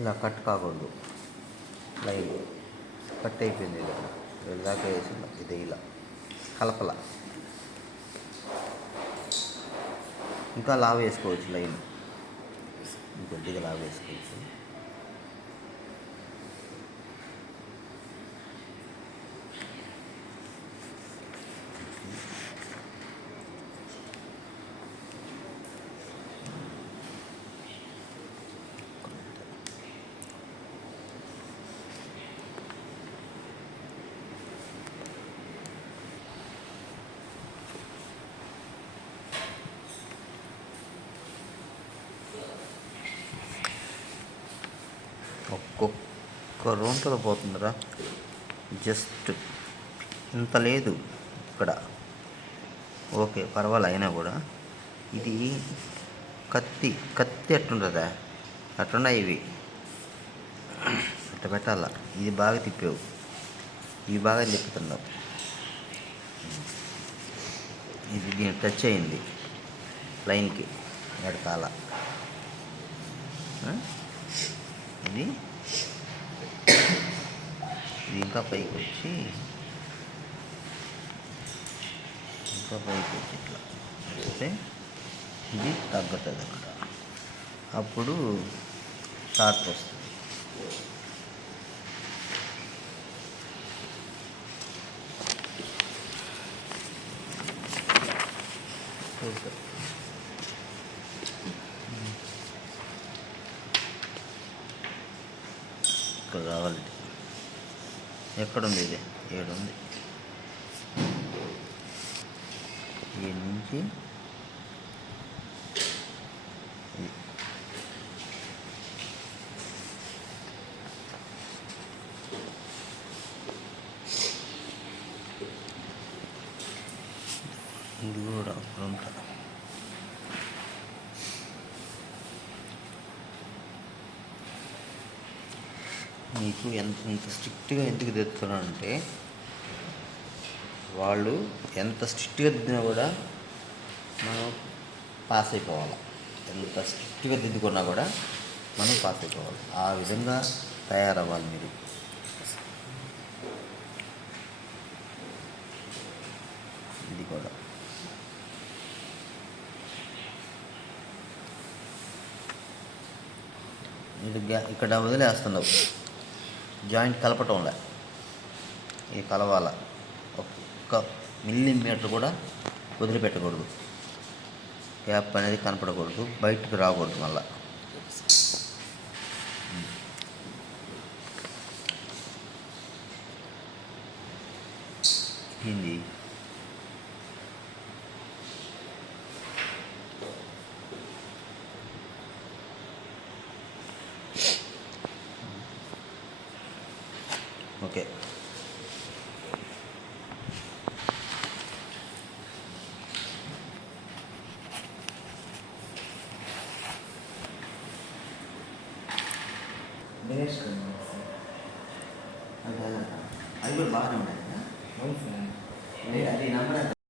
ఇలా కట్ కాకూడదు. Line cut అయిపోయింది. ఇలా ఇలాగే వేసింది. ఇది ఇలా కలపల. ఇంకా లావ్ వేసుకోవచ్చు. లైన్ ఇంకొద్దిగా లావ్ వేసుకోవచ్చు. ఒక్కొక్క రౌండ్లో పోతుందిరా. జస్ట్ ఇంత లేదు ఇక్కడ. ఓకే పర్వాలే. అయినా కూడా ఇది కత్తి ఎట్టుంటుందా అట్లున్నాయి ఇవి. అట్లా పెట్టాలా. ఇది బాగా తిప్పావు. ఇవి బాగా తిప్పుతున్నావు. ఇది దీనికి టచ్ అయింది లైన్కి ఎడతాల. ఇది ఇంకా పైకి వచ్చి ఇట్లా వస్తే ఇది తగ్గుతుంది అక్కడ. అప్పుడు షార్ప్ వస్తుంది. ఇక్కడ కావాలి. ఎక్కడుంది ఇది? ఏడుంది. ఈ నుంచి ఇది కూడా ఉంటుంది. నీకు ఇంత స్ట్రిక్ట్గా ఎందుకు తెస్తున్నానంటే, వాళ్ళు ఎంత స్ట్రిక్ట్గా దిద్దినా కూడా మనం పాస్ అయిపోవాలి. ఎంత స్ట్రిక్ట్గా దిద్దుకున్నా కూడా మనం పాస్ అయిపోవాలి. ఆ విధంగా తయారవ్వాలి మీరు. ఇది కూడా ఇది ఇక్కడ వదిలేస్తున్నావు. జాయింట్ కలపటంలే. ఇది కలవాల. ఒక్క మిల్లీమీటర్ కూడా వదిలిపెట్టకూడదు. గ్యాప్ అనేది కనపడకూడదు. బయటకు రాకూడదు. మళ్ళా ఇది ఓకే. అది కూడా బాగానే ఉన్నాయి. అది నెంబర్